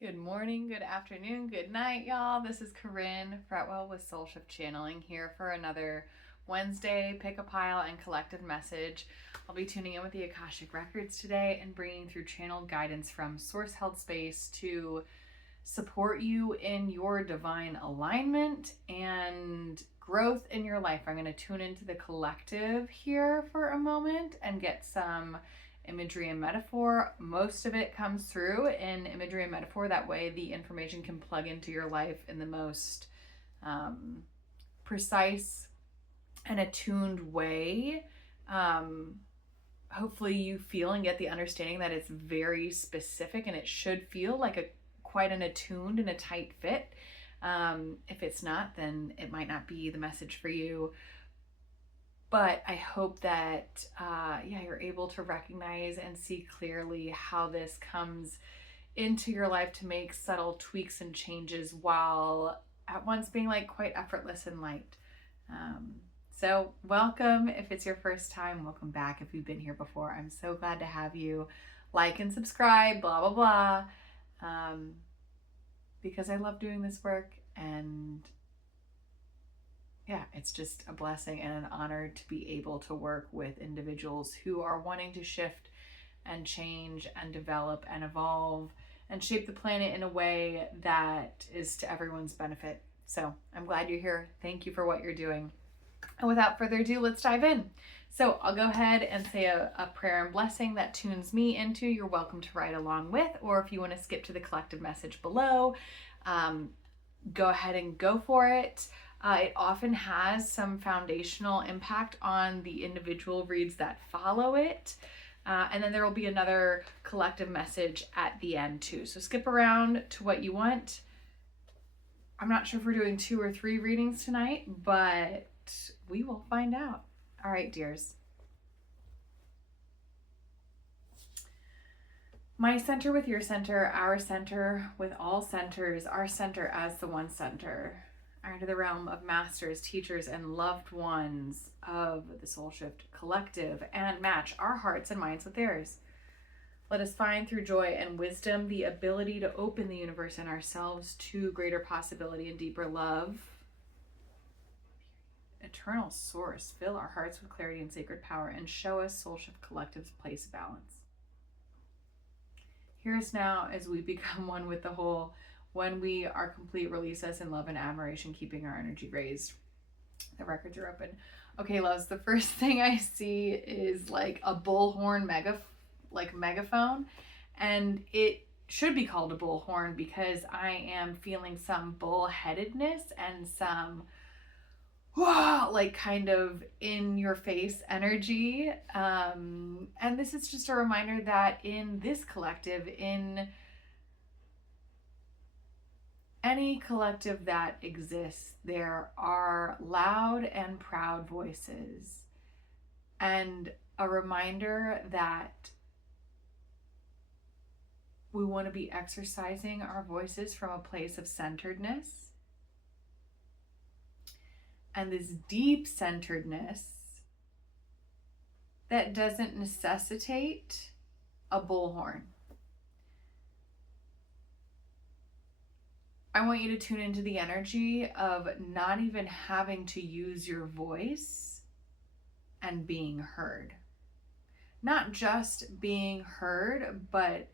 Good morning, good afternoon, good night, y'all. This is Corinne Fretwell with Soulshift Channeling here for another Wednesday pick a pile and collective message. I'll be tuning in with the Akashic Records today and bringing through channeled guidance from source held space to support you in your divine alignment and growth in your life. I'm going to tune into the collective here for a moment and get some imagery and metaphor. Most of it comes through in imagery and metaphor. That way the information can plug into your life in the most precise and attuned way. Hopefully you feel and get the understanding that it's very specific and it should feel like quite an attuned and a tight fit. If it's not, then it might not be the message for you. But I hope that you're able to recognize and see clearly how this comes into your life to make subtle tweaks and changes while at once being like quite effortless and light. So welcome if it's your first time. Welcome back if you've been here before. I'm so glad to have you. Like and subscribe, blah, blah, blah. Because I love doing this work, and it's just a blessing and an honor to be able to work with individuals who are wanting to shift and change and develop and evolve and shape the planet in a way that is to everyone's benefit. So I'm glad you're here. Thank you for what you're doing. And without further ado, let's dive in. So I'll go ahead and say a prayer and blessing that tunes me into. You're welcome to write along with, or if you want to skip to the collective message below, go ahead and go for it. It often has some foundational impact on the individual reads that follow it. And then there will be another collective message at the end too. So skip around to what you want. I'm not sure if we're doing 2 or 3 readings tonight, but we will find out. All right, dears. My center with your center, our center with all centers, our center as the one center. Are to the realm of masters, teachers, and loved ones of the Soulshift collective and match our hearts and minds with theirs. Let us find through joy and wisdom the ability to open the universe and ourselves to greater possibility and deeper love. Eternal source, fill our hearts with clarity and sacred power and show us Soulshift collective's place of balance. Hear us now as we become one with the whole. When we are complete, release us in love and admiration, keeping our energy raised. The records are open. Okay, loves, the first thing I see is like a bullhorn megaphone. And it should be called a bullhorn because I am feeling some bullheadedness and some kind of in your face energy. And this is just a reminder that in this collective, in any collective that exists, there are loud and proud voices, and a reminder that we want to be exercising our voices from a place of centeredness. And this deep centeredness that doesn't necessitate a bullhorn. I want you to tune into the energy of not even having to use your voice and being heard. Not just being heard, but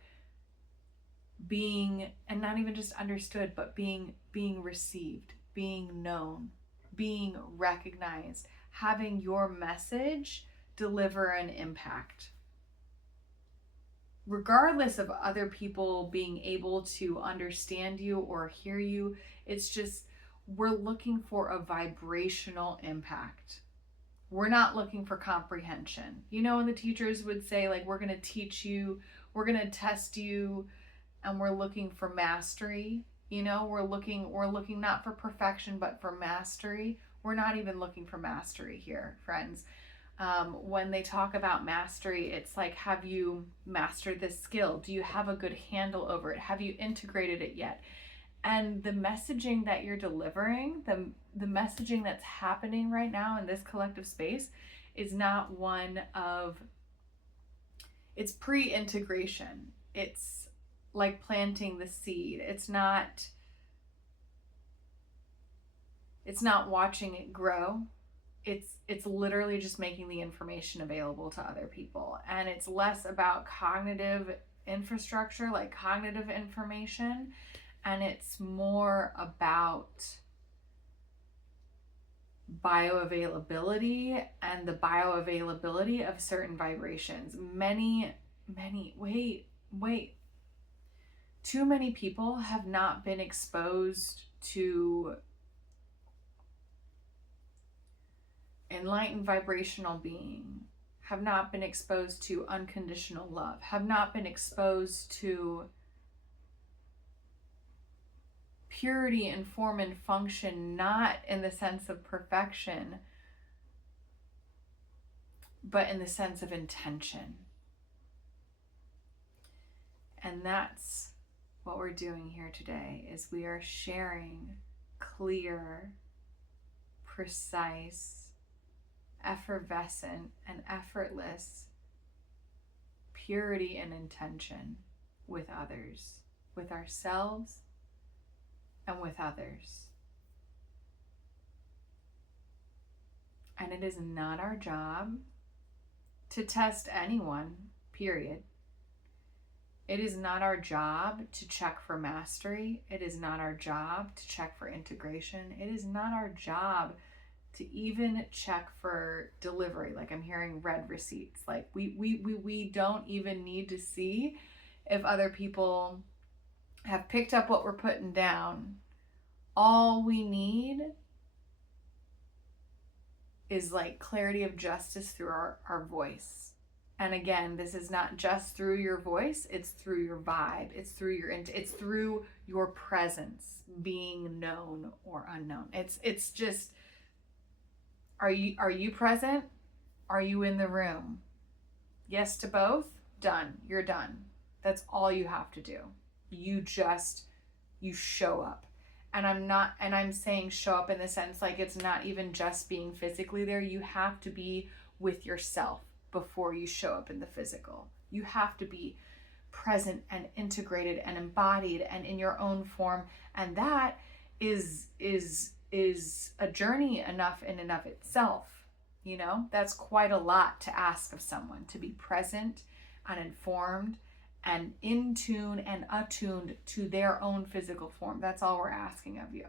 being, and not even just understood, but being received, being known, being recognized, having your message deliver an impact. Regardless of other people being able to understand you or hear you, it's just, we're looking for a vibrational impact. We're not looking for comprehension. You know, when the teachers would say, like, we're going to teach you, we're going to test you, and we're looking for mastery. You know, we're looking not for perfection, but for mastery. We're not even looking for mastery here, friends. When they talk about mastery, it's like, have you mastered this skill? Do you have a good handle over it? Have you integrated it yet? And the messaging that you're delivering, the messaging that's happening right now in this collective space is not one of, it's pre-integration. It's like planting the seed. It's not watching it grow. It's literally just making the information available to other people. And it's less about cognitive infrastructure, like cognitive information, and it's more about bioavailability and the bioavailability of certain vibrations. Too many people have not been exposed to enlightened vibrational being, have not been exposed to unconditional love, have not been exposed to purity in form and function, not in the sense of perfection, but in the sense of intention. And that's what we're doing here today, is we are sharing clear, precise, effervescent, and effortless purity and intention with others, with ourselves, and with others. And it is not our job to test anyone, period. It is not our job to check for mastery. It is not our job to check for integration. It is not our job to even check for delivery. Like, I'm hearing red receipts. Like, we don't even need to see if other people have picked up what we're putting down. All we need is like clarity of justice through our voice. And again, this is not just through your voice, it's through your vibe, it's through it's through your presence being known or unknown. It's just, are you present? Are you in the room? Yes to both? Done. You're done. That's all you have to do. You show up. And I'm saying show up in the sense like it's not even just being physically there. You have to be with yourself before you show up in the physical. You have to be present and integrated and embodied and in your own form. And that is a journey enough in and of itself. You know, that's quite a lot to ask of someone, to be present and informed and in tune and attuned to their own physical form. That's all we're asking of you.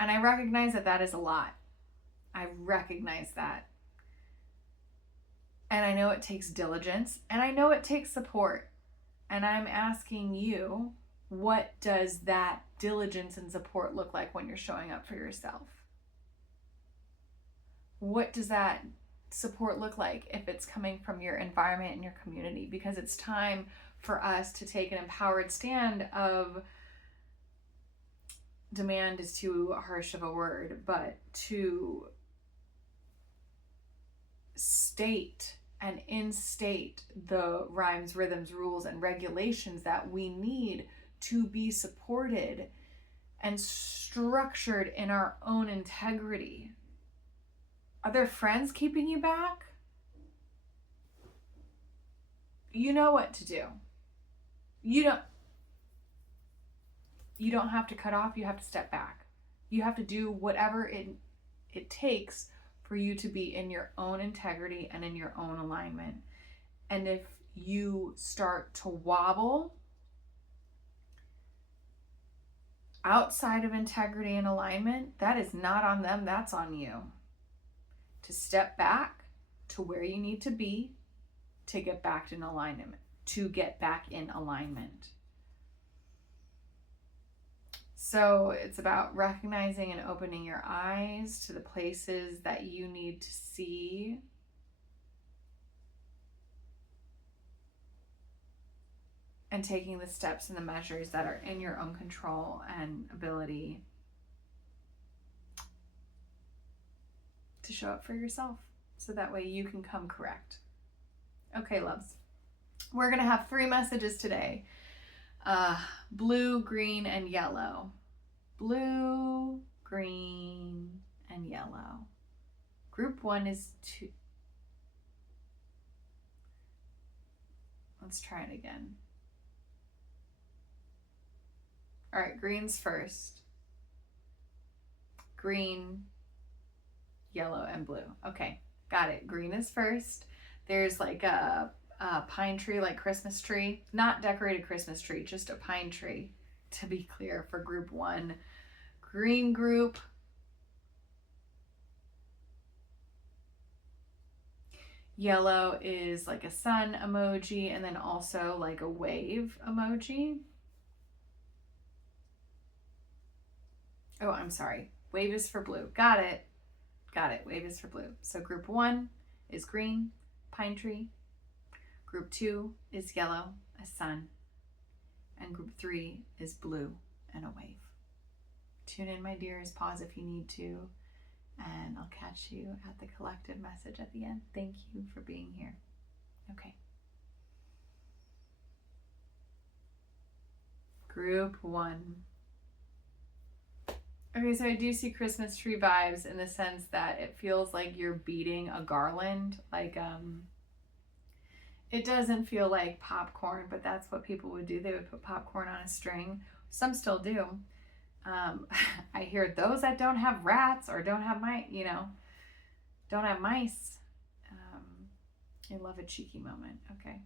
And I recognize that is a lot. I recognize that. And I know it takes diligence, and I know it takes support. And I'm asking you, what does that diligence and support look like when you're showing up for yourself? What does that support look like if it's coming from your environment and your community? Because it's time for us to take an empowered stand of, demand is too harsh of a word, but to state and instate the rhymes, rhythms, rules, and regulations that we need to be supported and structured in our own integrity. Are there friends keeping you back? You know what to do. You don't have to cut off, you have to step back. You have to do whatever it takes for you to be in your own integrity and in your own alignment. And if you start to wobble outside of integrity and alignment, that is not on them, that's on you. To step back to where you need to be to get back in alignment, So it's about recognizing and opening your eyes to the places that you need to see. And taking the steps and the measures that are in your own control and ability to show up for yourself. So that way you can come correct. Okay, loves. We're going to have 3 messages today. Blue, green, and yellow. Blue, green, and yellow. Group 1 is 2. Let's try it again. All right, green's first. Green, yellow, and blue. Okay, got it. Green is first. There's like a pine tree, like Christmas tree. Not decorated Christmas tree, just a pine tree, to be clear, for group 1. Green group. Yellow is like a sun emoji, and then also like a wave emoji. Oh, I'm sorry. Wave is for blue. Got it. Got it. Wave is for blue. So group 1 is green, pine tree. Group 2 is yellow, a sun. And group 3 is blue and a wave. Tune in, my dears. Pause if you need to. And I'll catch you at the collective message at the end. Thank you for being here. Okay. Group 1. Okay, so I do see Christmas tree vibes in the sense that it feels like you're beating a garland. Like, it doesn't feel like popcorn, but that's what people would do. They would put popcorn on a string. Some still do. I hear those that don't have rats or don't have don't have mice. I love a cheeky moment. Okay.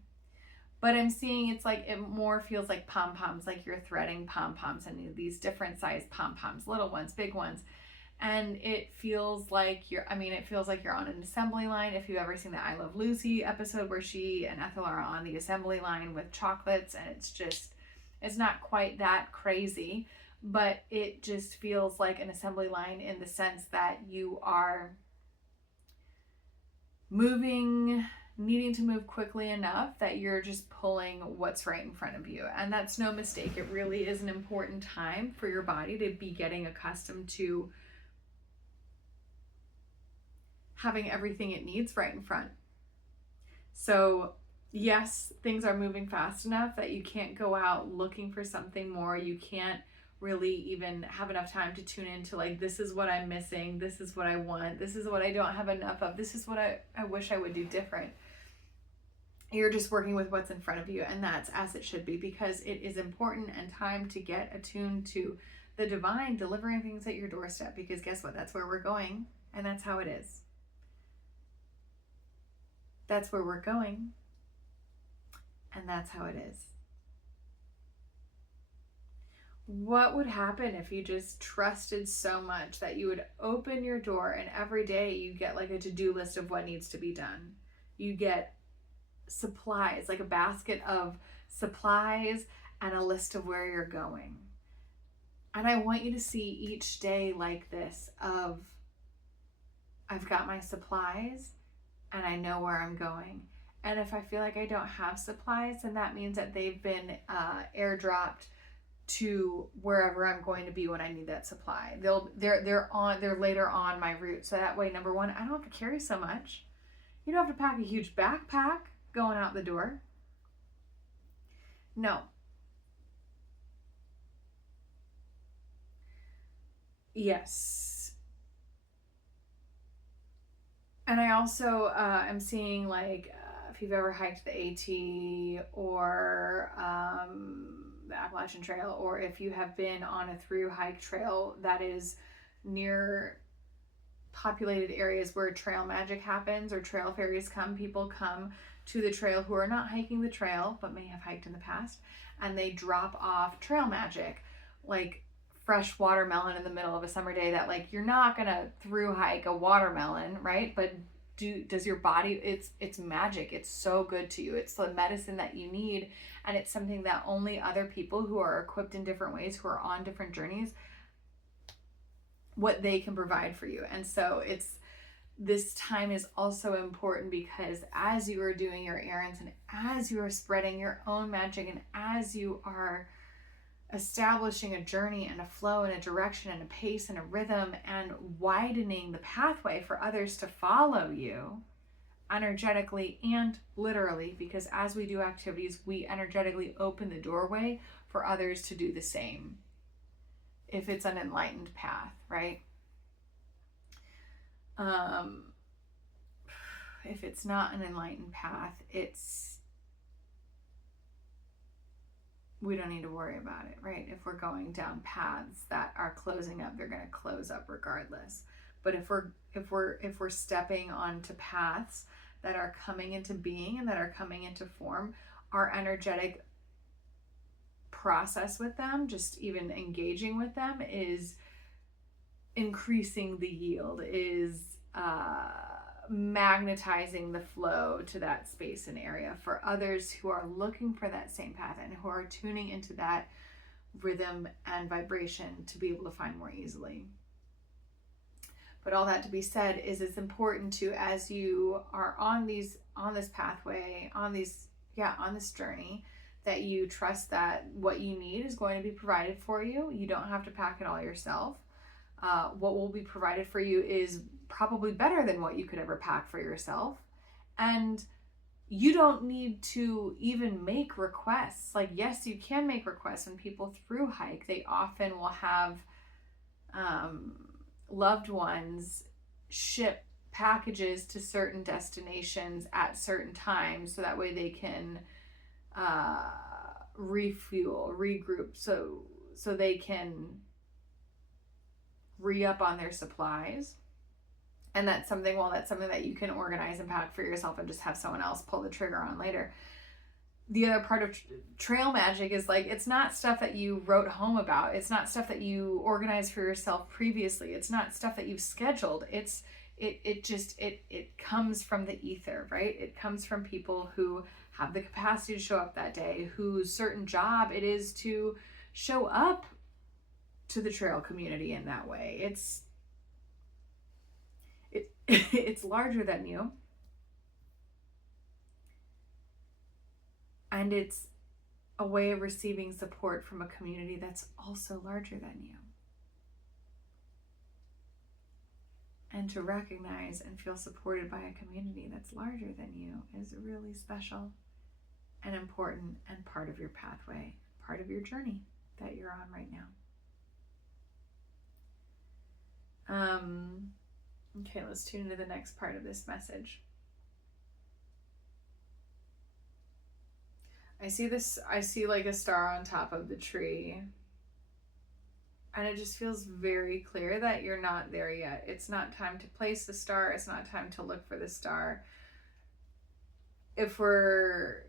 But I'm seeing it's like, it more feels like pom-poms, like you're threading pom-poms, and these different size pom-poms, little ones, big ones. And it feels like it feels like you're on an assembly line. If you've ever seen the I Love Lucy episode where she and Ethel are on the assembly line with chocolates, and it's not quite that crazy, but it just feels like an assembly line in the sense that you are needing to move quickly enough that you're just pulling what's right in front of you. And that's no mistake. It really is an important time for your body to be getting accustomed to having everything it needs right in front. So yes, things are moving fast enough that you can't go out looking for something more. You can't really even have enough time to tune into, like, this is what I'm missing, this is what I want, this is what I don't have enough of, this is what I wish I would do different. You're just working with what's in front of you, and that's as it should be, because it is important and time to get attuned to the divine delivering things at your doorstep, because guess what? That's where we're going, and that's how it is. That's where we're going, and that's how it is. What would happen if you just trusted so much that you would open your door and every day you get like a to-do list of what needs to be done? You get supplies, like a basket of supplies and a list of where you're going. And I want you to see each day like this of, I've got my supplies and I know where I'm going. And if I feel like I don't have supplies, then that means that they've been airdropped to wherever I'm going to be when I need that supply. They're later on my route. So that way, number one, I don't have to carry so much. You don't have to pack a huge backpack going out the door. No. Yes. And I also am seeing, like, if you've ever hiked the AT or the Appalachian Trail, or if you have been on a through hike trail that is near populated areas where trail magic happens or trail fairies come, people come to the trail who are not hiking the trail but may have hiked in the past, and they drop off trail magic, like fresh watermelon in the middle of a summer day that, like, you're not gonna through hike a watermelon, right? But does your body, it's magic. It's so good to you. It's the medicine that you need, and it's something that only other people who are equipped in different ways, who are on different journeys, what they can provide for you. And so this time is also important because as you are doing your errands and as you are spreading your own magic and as you are establishing a journey and a flow and a direction and a pace and a rhythm and widening the pathway for others to follow you energetically and literally, because as we do activities, we energetically open the doorway for others to do the same. If it's an enlightened path, right? If it's not an enlightened path, we don't need to worry about it, right? If we're going down paths that are closing up, they're going to close up regardless. But if we're stepping onto paths that are coming into being and that are coming into form, our energetic process with them, just even engaging with them, is increasing the yield, is magnetizing the flow to that space and area for others who are looking for that same path and who are tuning into that rhythm and vibration to be able to find more easily. But all that to be said is, it's important to, as you are on this pathway, on this journey, that you trust that what you need is going to be provided for you. You don't have to pack it all yourself. What will be provided for you is probably better than what you could ever pack for yourself. And you don't need to even make requests. Like, yes, you can make requests. When people through hike, they often will have loved ones ship packages to certain destinations at certain times, so that way they can refuel, regroup, so they can re-up on their supplies. And that's something that you can organize and pack for yourself and just have someone else pull the trigger on later. The other part of trail magic is, like, it's not stuff that you wrote home about. It's not stuff that you organized for yourself previously. It's not stuff that you've scheduled. It comes from the ether, right? It comes from people who have the capacity to show up that day, whose certain job it is to show up to the trail community in that way. It's larger than you. And it's a way of receiving support from a community that's also larger than you. And to recognize and feel supported by a community that's larger than you is really special and important, and part of your pathway, part of your journey that you're on right now. Okay, let's tune into the next part of this message. I see like a star on top of the tree. And it just feels very clear that you're not there yet. It's not time to place the star. It's not time to look for the star. If we're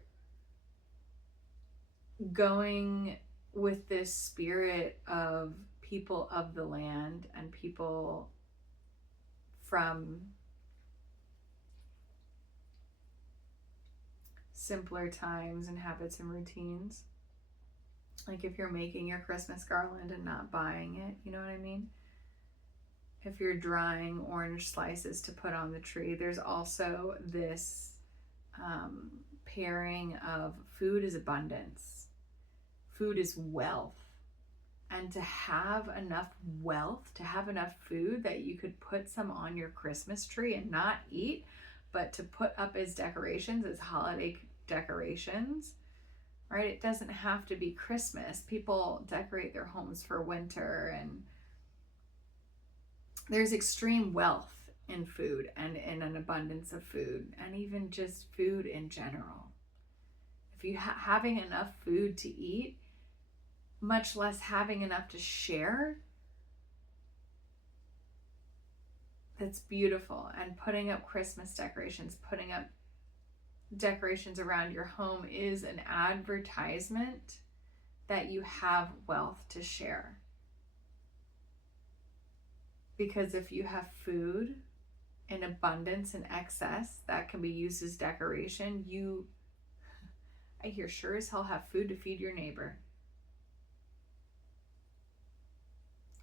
going with this spirit of people of the land and people from simpler times and habits and routines, like if you're making your Christmas garland and not buying it, you know what I mean? If you're drying orange slices to put on the tree, there's also this pairing of food is abundance, food is wealth. And to have enough wealth, to have enough food that you could put some on your Christmas tree and not eat, but to put up as decorations, as holiday decorations, right? It doesn't have to be Christmas. People decorate their homes for winter, and there's extreme wealth in food and in an abundance of food, and even just food in general. If you having enough food to eat, much less having enough to share, that's beautiful. And putting up Christmas decorations, putting up decorations around your home is an advertisement that you have wealth to share. Because if you have food in abundance and excess that can be used as decoration, I hear sure as hell have food to feed your neighbor.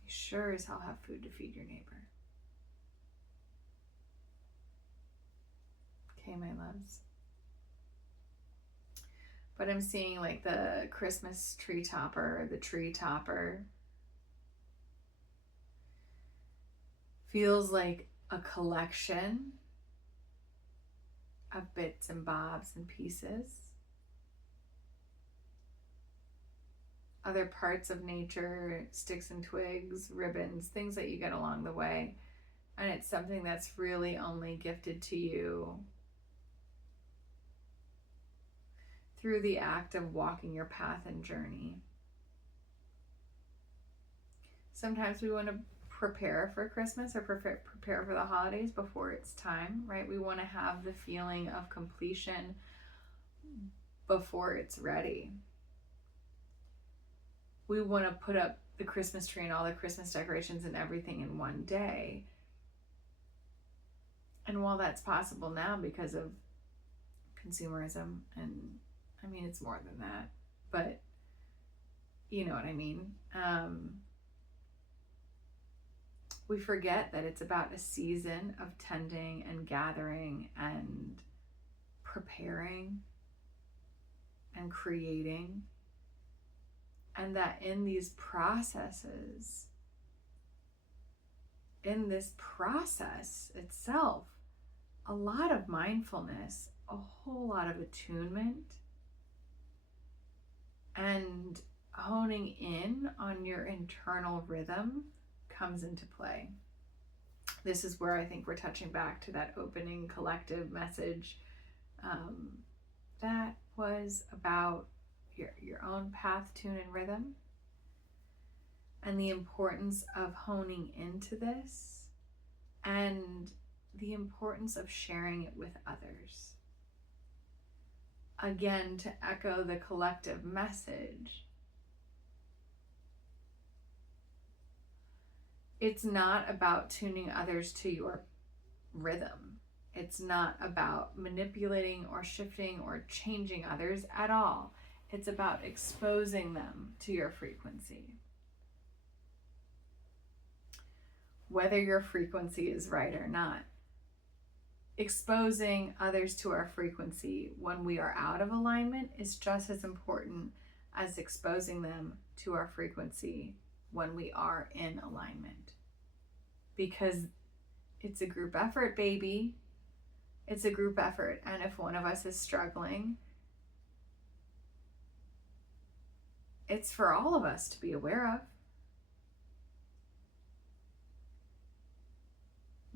You sure as hell have food to feed your neighbor. Okay, my loves. But I'm seeing like the Christmas tree topper, the tree topper. Feels like a collection of bits and bobs and pieces. Other parts of nature, sticks and twigs, ribbons, things that you get along the way. And it's something that's really only gifted to you through the act of walking your path and journey. Sometimes we want to prepare for Christmas or prepare for the holidays before it's time, right? We want to have the feeling of completion before it's ready. We want to put up the Christmas tree and all the Christmas decorations and everything in one day. And while that's possible now because of consumerism, and I mean, it's more than that, but you know what I mean? We forget that it's about a season of tending and gathering and preparing and creating. And that in these processes, in this process itself, a lot of mindfulness, a whole lot of attunement, and honing in on your internal rhythm comes into play. This is where I think we're touching back to that opening collective message that was about your own path, tune, and rhythm, and the importance of honing into this, and the importance of sharing it with others. Again, to echo the collective message, it's not about tuning others to your rhythm. It's not about manipulating or shifting or changing others at all. It's about exposing them to your frequency. Whether your frequency is right or not. Exposing others to our frequency when we are out of alignment is just as important as exposing them to our frequency when we are in alignment. Because it's a group effort, baby. It's a group effort. And if one of us is struggling, it's for all of us to be aware of.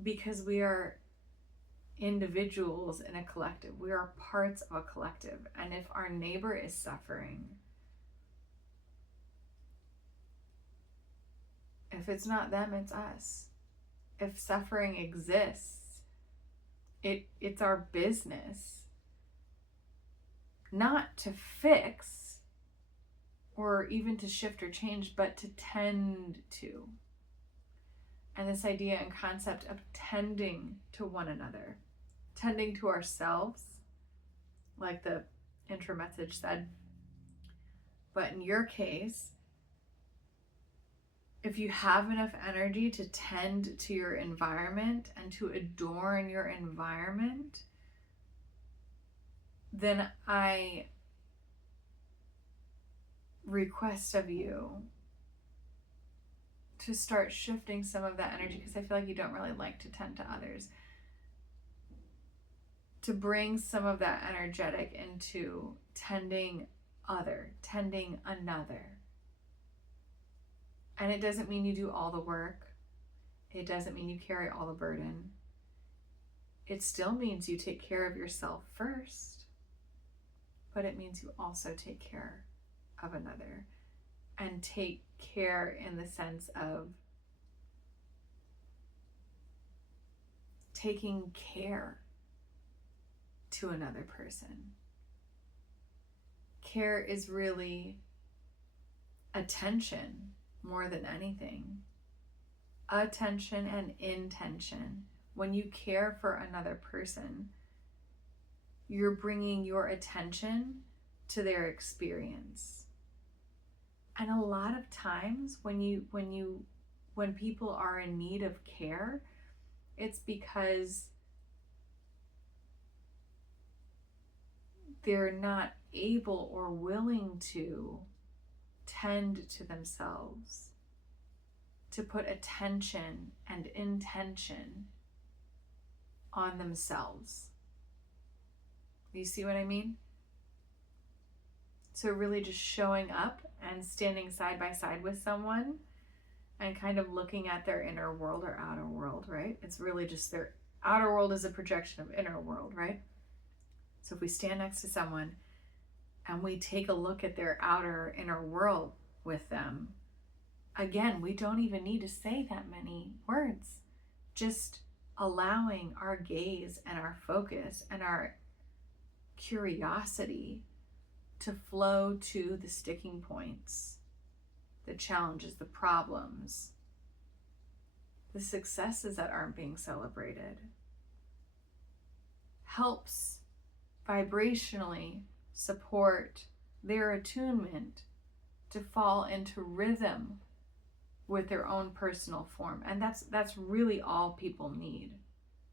Because we are individuals in a collective. We are parts of a collective. And if our neighbor is suffering, if it's not them, it's us. If suffering exists, it's our business not to fix or even to shift or change, but to tend to. And this idea and concept of tending to one another, tending to ourselves, like the intro message said. But in your case, if you have enough energy to tend to your environment and to adorn your environment, then I request of you to start shifting some of that energy, because I feel like you don't really like to tend to others, to bring some of that energetic into tending another. And it doesn't mean you do all the work. It doesn't mean you carry all the burden. It still means you take care of yourself first, but it means you also take care of another, and take care in the sense of taking care to another person. Care is really attention more than anything. Attention and intention. When you care for another person, you're bringing your attention to their experience. And a lot of times when people are in need of care, it's because they're not able or willing to tend to themselves, to put attention and intention on themselves. You see what I mean? So really just showing up and standing side by side with someone and kind of looking at their inner world or outer world, right? It's really just their outer world is a projection of inner world, right? So if we stand next to someone and we take a look at their outer inner world with them, again, we don't even need to say that many words. Just allowing our gaze and our focus and our curiosity to flow to the sticking points, the challenges, the problems, the successes that aren't being celebrated, helps vibrationally support their attunement to fall into rhythm with their own personal form. And that's really all people need,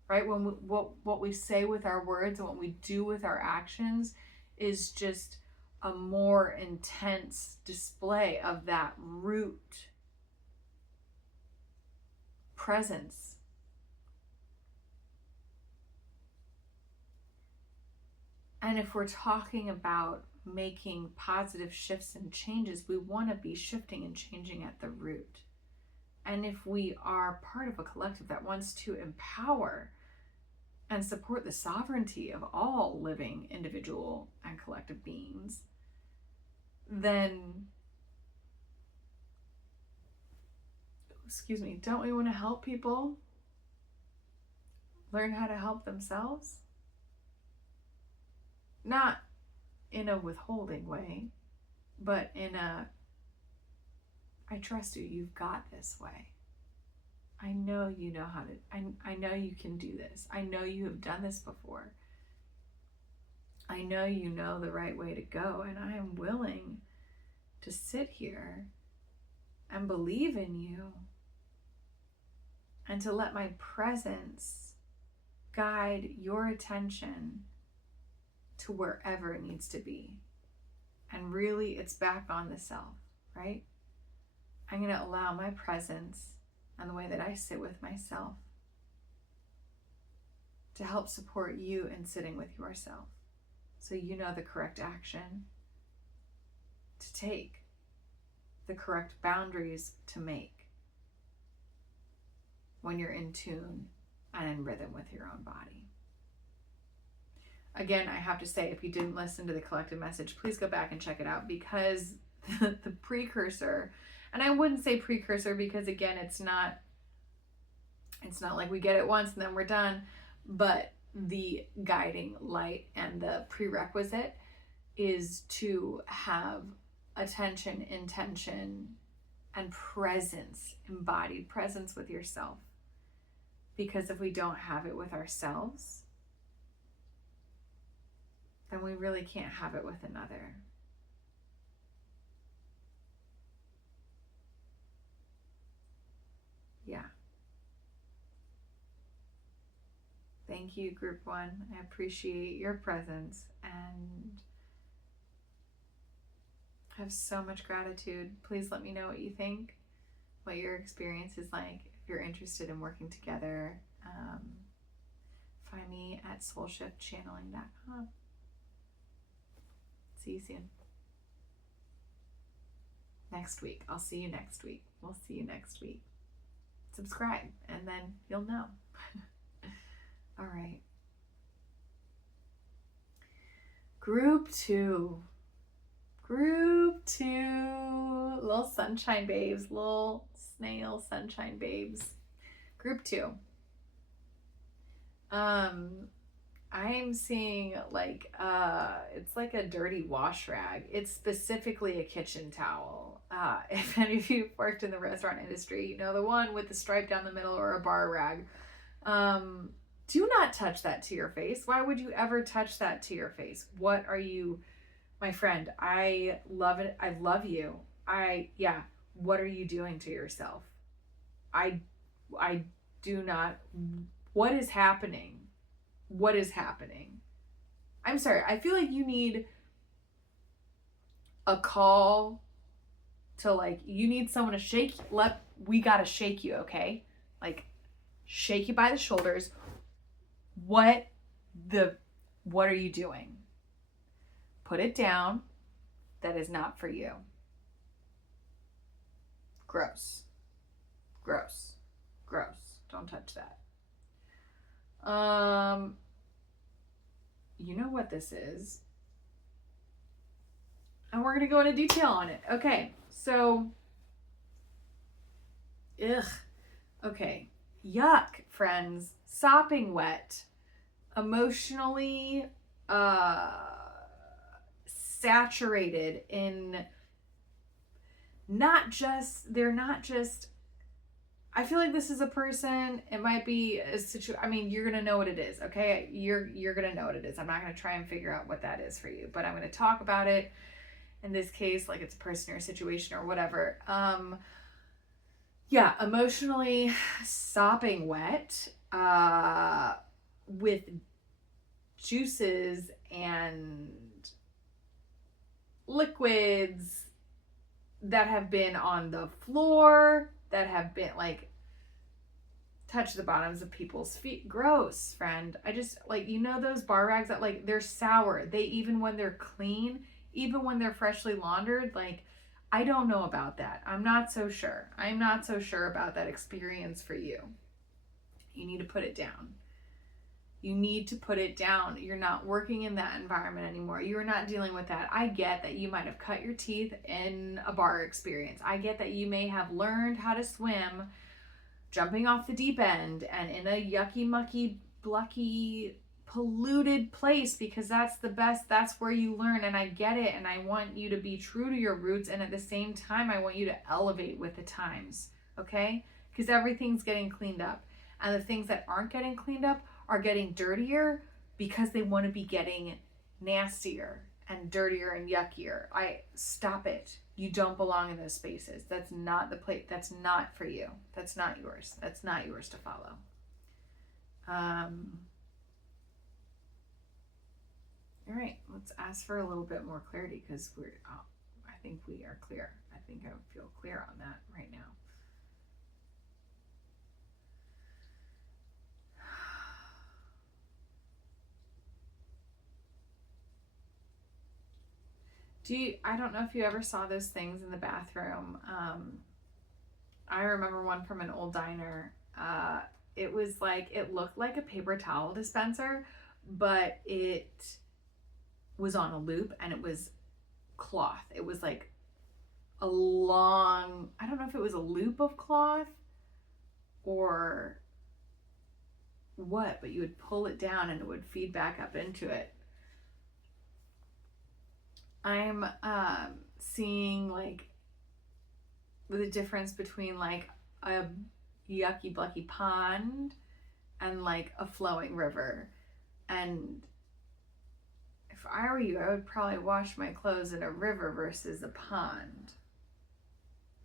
right? When what we say with our words and what we do with our actions is just a more intense display of that root presence. And if we're talking about making positive shifts and changes, we want to be shifting and changing at the root. And if we are part of a collective that wants to empower and support the sovereignty of all living individual and collective beings, then, don't we want to help people learn how to help themselves? Not in a withholding way, but in a, I trust you, you've got this way. I know you know how to, I know you can do this. I know you have done this before. I know you know the right way to go, and I am willing to sit here and believe in you and to let my presence guide your attention to wherever it needs to be. And really, it's back on the self, right? I'm going to allow my presence and the way that I sit with myself to help support you in sitting with yourself, so you know the correct action to take, the correct boundaries to make when you're in tune and in rhythm with your own body. Again, I have to say, if you didn't listen to the collective message, please go back and check it out, because the precursor, and I wouldn't say precursor because, again, it's not like we get it once and then we're done, but the guiding light and the prerequisite is to have attention, intention, and presence, embodied presence with yourself. Because if we don't have it with ourselves, then we really can't have it with another. Yeah. Thank you, Group 1. I appreciate your presence and have so much gratitude. Please let me know what you think, what your experience is like. If you're interested in working together, find me at soulshiftchanneling.com. See you soon. Next week. I'll see you next week. We'll see you next week. Subscribe and then you'll know. All right. Group 2. Little sunshine babes, little snail sunshine babes. Group 2. I'm seeing like it's like a dirty wash rag. It's specifically a kitchen towel. If any of you worked in the restaurant industry, you know the one with the stripe down the middle, or a bar rag. Do not touch that to your face. Why would you ever touch that to your face? What are you, my friend? I love it. I love you. What are you doing to yourself? I do not. What is happening? What is happening? I'm sorry. I feel like you need a call to, like, you need someone to shake. We gotta shake you, okay? Like, shake you by the shoulders. What are you doing? Put it down. That is not for you. Gross. Gross. Gross. Don't touch that. You know what this is? And we're going to go into detail on it. Okay, so, okay, yuck, friends, sopping wet, emotionally saturated in they're not just, I feel like this is a person, it might be a situation, I mean, you're going to know what it is, okay? You're going to know what it is. I'm not going to try and figure out what that is for you, but I'm going to talk about it in this case, like it's a person or a situation or whatever. Yeah, emotionally sopping wet, with juices and liquids that have been on the floor, that have been like touch the bottoms of people's feet. Gross, friend. I just like, you know, those bar rags that like they're sour. They, even when they're clean, even when they're freshly laundered, like I don't know about that. I'm not so sure. I'm not so sure about that experience for you. You need to put it down. You need to put it down. You're not working in that environment anymore. You're not dealing with that. I get that you might have cut your teeth in a bar experience. I get that you may have learned how to swim jumping off the deep end and in a yucky, mucky, blucky, polluted place, because that's the best. That's where you learn. And I get it. And I want you to be true to your roots. And at the same time, I want you to elevate with the times. Okay? Because everything's getting cleaned up. And the things that aren't getting cleaned up are getting dirtier because they want to be getting nastier and dirtier and yuckier. Stop it. You don't belong in those spaces. That's not the place. That's not for you. That's not yours. That's not yours to follow. All right, let's ask for a little bit more clarity, because I think we are clear. I think I feel clear on that right now. I don't know if you ever saw those things in the bathroom. I remember one from an old diner. It was like, it looked like a paper towel dispenser, but it was on a loop and it was cloth. It was like a long, I don't know if it was a loop of cloth or what, but you would pull it down and it would feed back up into it. I'm seeing like the difference between like a yucky blucky pond and like a flowing river. And if I were you, I would probably wash my clothes in a river versus a pond.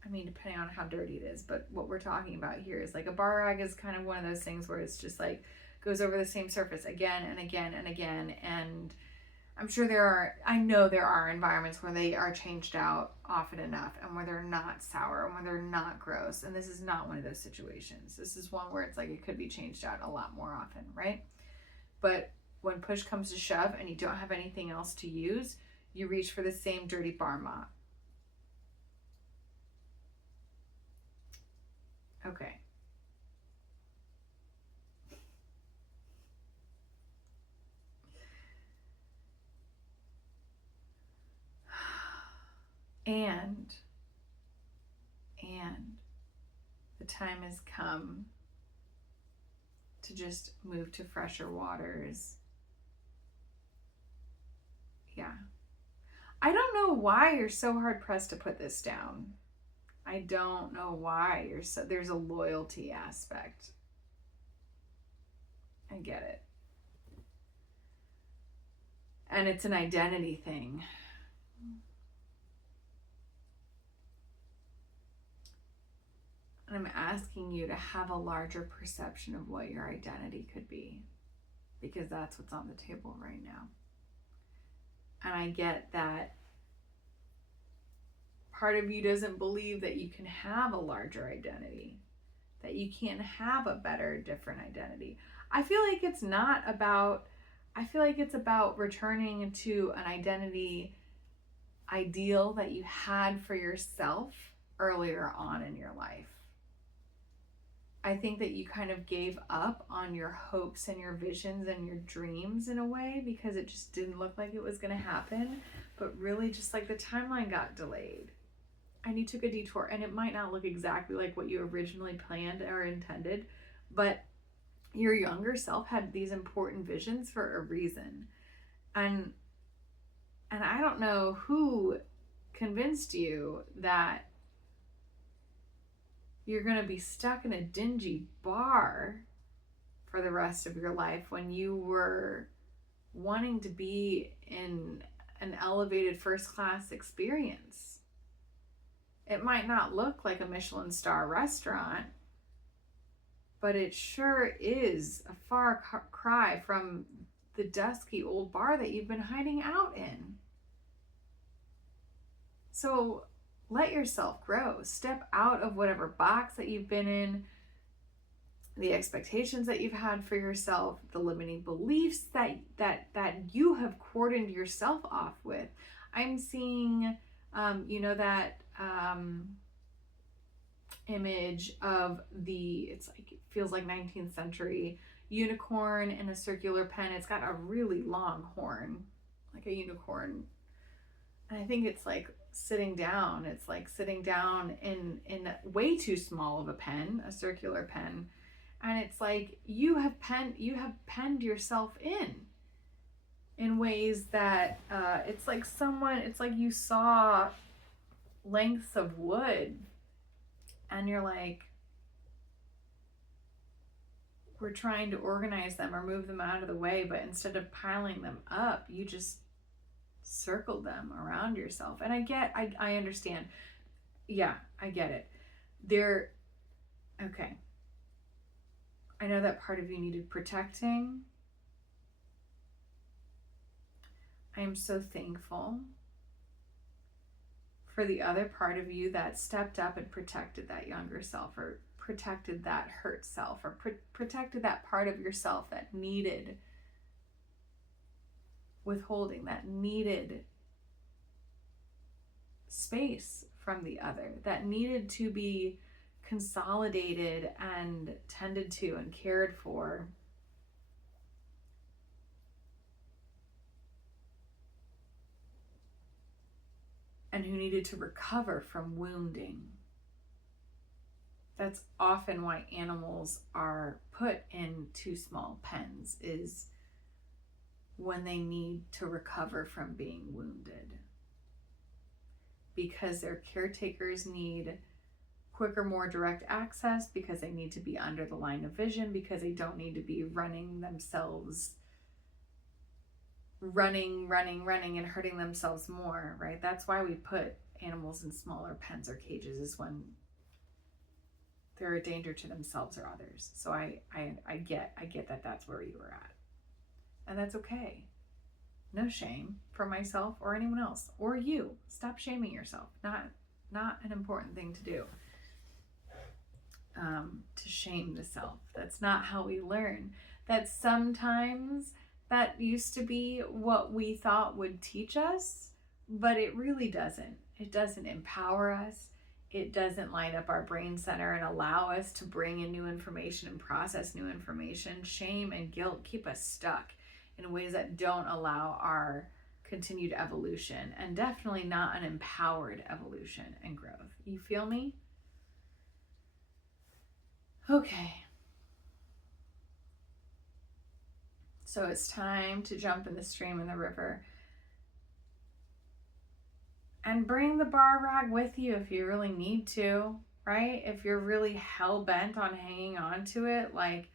I mean, depending on how dirty it is, but what we're talking about here is like a bar rag is kind of one of those things where it's just like goes over the same surface again and again and again. And I'm sure I know there are environments where they are changed out often enough and where they're not sour and where they're not gross. And this is not one of those situations. This is one where it's like it could be changed out a lot more often, right? But when push comes to shove and you don't have anything else to use, you reach for the same dirty bar mop. Okay. And the time has come to just move to fresher waters. Yeah. I don't know why you're so hard pressed to put this down. I don't know why there's a loyalty aspect. I get it. And it's an identity thing. And I'm asking you to have a larger perception of what your identity could be, because that's what's on the table right now. And I get that part of you doesn't believe that you can have a larger identity, that you can have a better, different identity. I feel like it's about returning to an identity ideal that you had for yourself earlier on in your life. I think that you kind of gave up on your hopes and your visions and your dreams in a way because it just didn't look like it was going to happen. But really, just like the timeline got delayed and you took a detour, and it might not look exactly like what you originally planned or intended, but your younger self had these important visions for a reason. And I don't know who convinced you that you're going to be stuck in a dingy bar for the rest of your life when you were wanting to be in an elevated first class experience. It might not look like a Michelin star restaurant, but it sure is a far cry from the dusky old bar that you've been hiding out in. So let yourself grow. Step out of whatever box that you've been in, the expectations that you've had for yourself, the limiting beliefs that you have cordoned yourself off with. I'm seeing, that image of it feels like 19th century unicorn in a circular pen. It's got a really long horn, like a unicorn. And I think it's like sitting down. It's like sitting down in way too small of a pen, a circular pen. And it's like you have penned yourself in ways that it's like you saw lengths of wood and you're like, we're trying to organize them or move them out of the way, but instead of piling them up, you just circled them around yourself. And I understand. Yeah, I get it. Okay. I know that part of you needed protecting. I am so thankful for the other part of you that stepped up and protected that younger self, or protected that hurt self, or protected that part of yourself that needed withholding, that needed space from the other, that needed to be consolidated and tended to and cared for. And who needed to recover from wounding. That's often why animals are put in too small pens, is when they need to recover from being wounded. Because their caretakers need quicker, more direct access, because they need to be under the line of vision, because they don't need to be running and hurting themselves more, right? That's why we put animals in smaller pens or cages, is when they're a danger to themselves or others. So I get that that's where you were at. And that's okay. No shame for myself or anyone else or you. Stop shaming yourself. Not an important thing to do. To shame the self. That's not how we learn. That sometimes that used to be what we thought would teach us, but it really doesn't. It doesn't empower us. It doesn't light up our brain center and allow us to bring in new information and process new information. Shame and guilt keep us stuck in ways that don't allow our continued evolution, and definitely not an empowered evolution and growth. You feel me? Okay. So it's time to jump in the stream and the river. And bring the bar rag with you if you really need to, right? If you're really hell-bent on hanging on to it, like,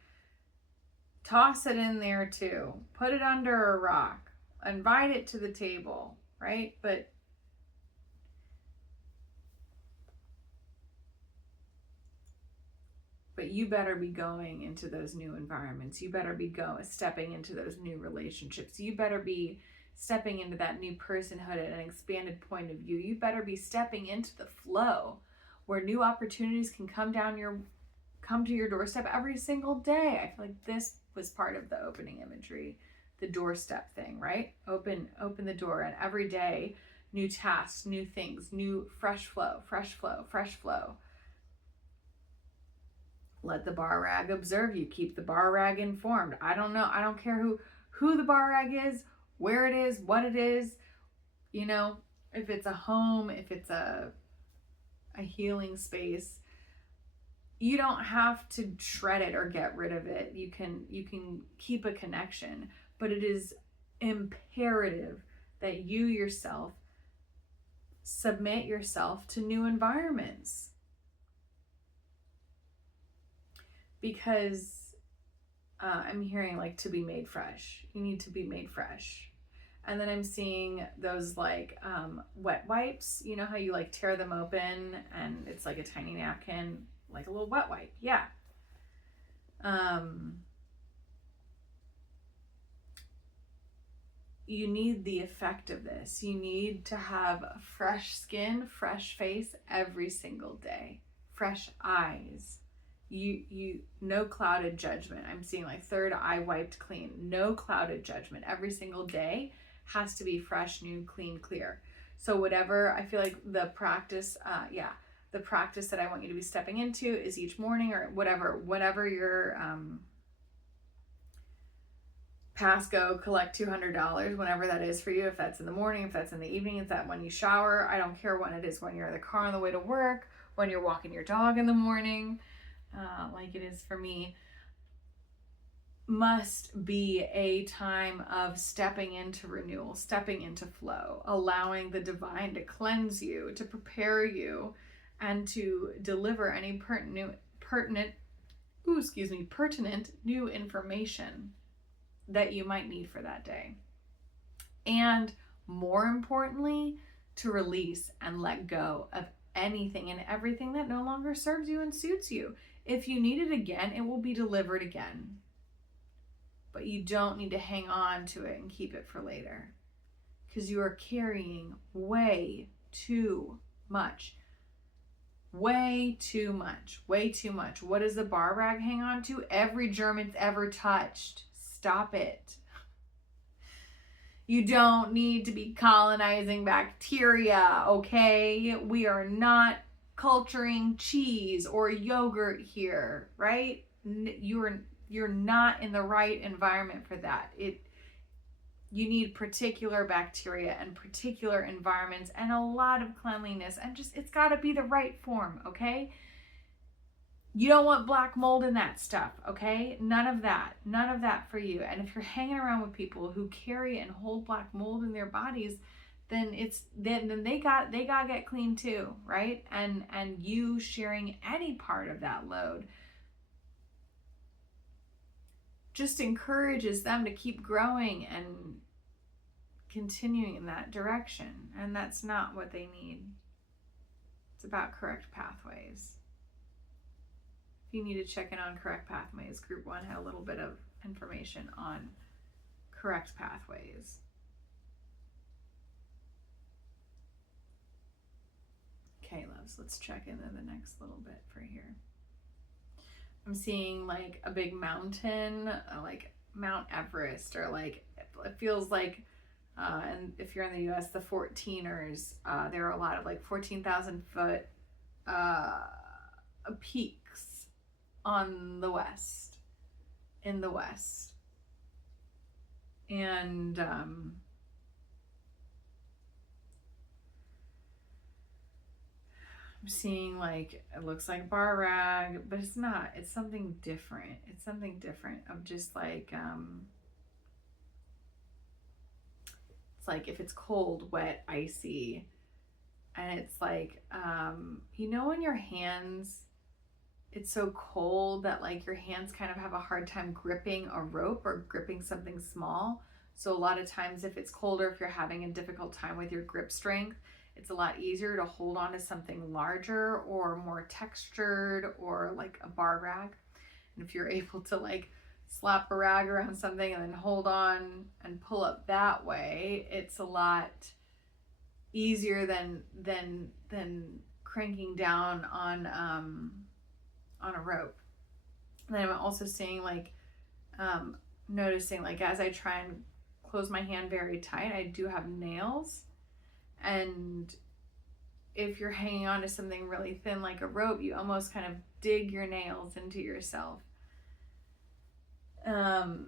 toss it in there too. Put it under a rock. Invite it to the table, right? But you better be going into those new environments. You better be stepping into those new relationships. You better be stepping into that new personhood at an expanded point of view. You better be stepping into the flow where new opportunities can come to your doorstep every single day. I feel like this was part of the opening imagery, the doorstep thing, right? Open the door, and every day, new tasks, new things, new fresh flow. Let the bar rag observe you. Keep the bar rag informed. I don't know. I don't care who the bar rag is, where it is, what it is. You know, if it's a home, if it's a healing space, you don't have to shred it or get rid of it. You can keep a connection, but it is imperative that you yourself submit yourself to new environments. Because I'm hearing like to be made fresh. You need to be made fresh. And then I'm seeing those like wet wipes. You know how you like tear them open and it's like a tiny napkin, like a little wet wipe. Yeah. You need the effect of this. You need to have fresh skin, fresh face every single day. Fresh eyes. You no clouded judgment. I'm seeing like third eye wiped clean. No clouded judgment. Every single day has to be fresh, new, clean, clear. So whatever, I feel like the practice, the practice that I want you to be stepping into is each morning or whatever your pass, go, collect $200, whenever that is for you. If that's in the morning, if that's in the evening, if that's when you shower, I don't care when it is, when you're in the car on the way to work, when you're walking your dog in the morning, like it is for me, must be a time of stepping into renewal, stepping into flow, allowing the divine to cleanse you, to prepare you, and to deliver any pertinent new information that you might need for that day. And more importantly, to release and let go of anything and everything that no longer serves you and suits you. If you need it again, it will be delivered again. But you don't need to hang on to it and keep it for later, because you are carrying way too much. Way too much. What does the bar rag hang on to? Every germ it's ever touched. Stop it. You don't need to be colonizing bacteria, okay? We are not culturing cheese or yogurt here, right? You're not in the right environment for that. You need particular bacteria and particular environments and a lot of cleanliness, and just, it's got to be the right form, okay? You don't want black mold in that stuff, okay? None of that for you. And if you're hanging around with people who carry and hold black mold in their bodies, then they got to get clean too, right? And you sharing any part of that load just encourages them to keep growing and continuing in that direction. And that's not what they need. It's about correct pathways. If you need to check in on correct pathways, group 1 had a little bit of information on correct pathways. Okay, loves, let's check into the next little bit for here. I'm seeing like a big mountain, like Mount Everest, or like it feels like, and if you're in the US, the 14ers, there are a lot of like 14,000 foot peaks in the West. And I'm seeing like, it looks like bar rag, but it's not. It's something different. It's something different of just like, it's like if it's cold, wet, icy, and it's like, you know, when your hands, it's so cold that like your hands kind of have a hard time gripping a rope or gripping something small. So a lot of times if it's colder, if you're having a difficult time with your grip strength, it's a lot easier to hold on to something larger or more textured, or like a bar rag. And if you're able to like slap a rag around something and then hold on and pull up that way, it's a lot easier than cranking down on a rope. And then I'm also seeing like, noticing like as I try and close my hand very tight, I do have nails. And if you're hanging on to something really thin like a rope, you almost kind of dig your nails into yourself. And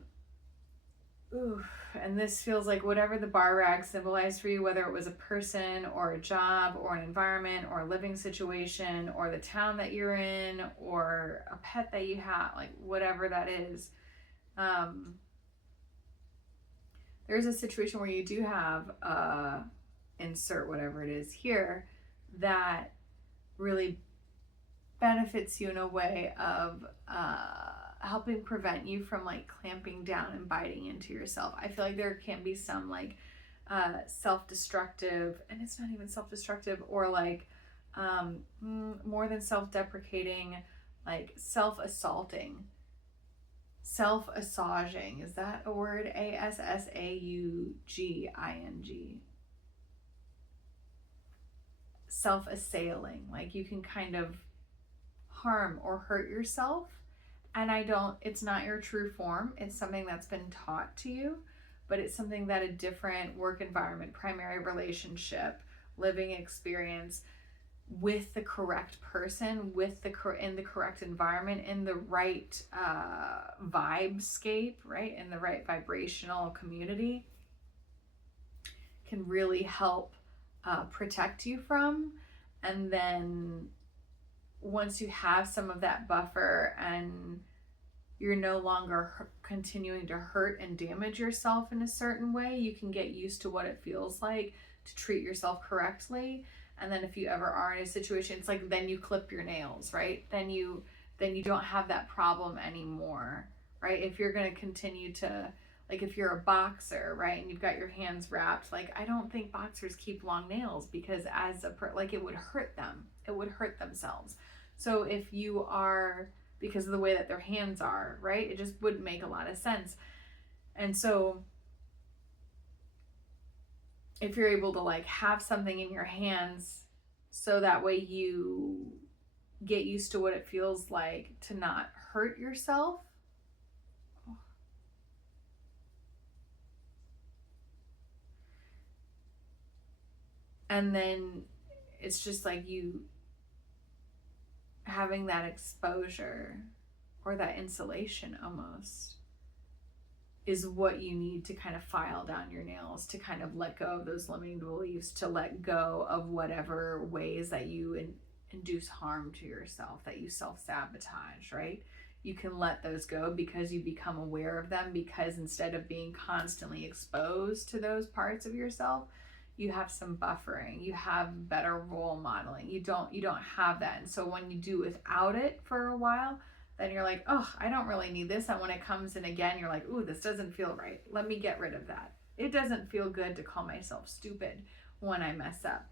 this feels like whatever the bar rag symbolized for you, whether it was a person or a job or an environment or a living situation or the town that you're in or a pet that you have, like whatever that is. There's a situation where you do have insert whatever it is here that really benefits you in a way of helping prevent you from like clamping down and biting into yourself. I feel like there can be some like self-destructive, and it's not even self-destructive, or like more than self-deprecating, like self-assaulting, self-assauging. Is that a word? ASSAUGING. Self-assailing, like you can kind of harm or hurt yourself. And it's not your true form. It's something that's been taught to you, but it's something that a different work environment, primary relationship, living experience with the correct person, in the correct environment, in the right vibescape, right? In the right vibrational community can really help protect you from. And then once you have some of that buffer and you're no longer continuing to hurt and damage yourself in a certain way, you can get used to what it feels like to treat yourself correctly. And then if you ever are in a situation, it's like then you clip your nails, right? Then you don't have that problem anymore, right? If you're going to continue to, like if you're a boxer, right, and you've got your hands wrapped, like I don't think boxers keep long nails because like it would hurt them. It would hurt themselves. So if you are, because of the way that their hands are, right, it just wouldn't make a lot of sense. And so if you're able to like have something in your hands so that way you get used to what it feels like to not hurt yourself. And then it's just like you having that exposure or that insulation almost is what you need to kind of file down your nails, to kind of let go of those limiting beliefs, to let go of whatever ways that you induce harm to yourself, that you self-sabotage, right? You can let those go because you become aware of them, because instead of being constantly exposed to those parts of yourself, you have some buffering, you have better role modeling. You don't have that. And so when you do without it for a while, then you're like, oh, I don't really need this. And when it comes in again, you're like, ooh, this doesn't feel right. Let me get rid of that. It doesn't feel good to call myself stupid when I mess up.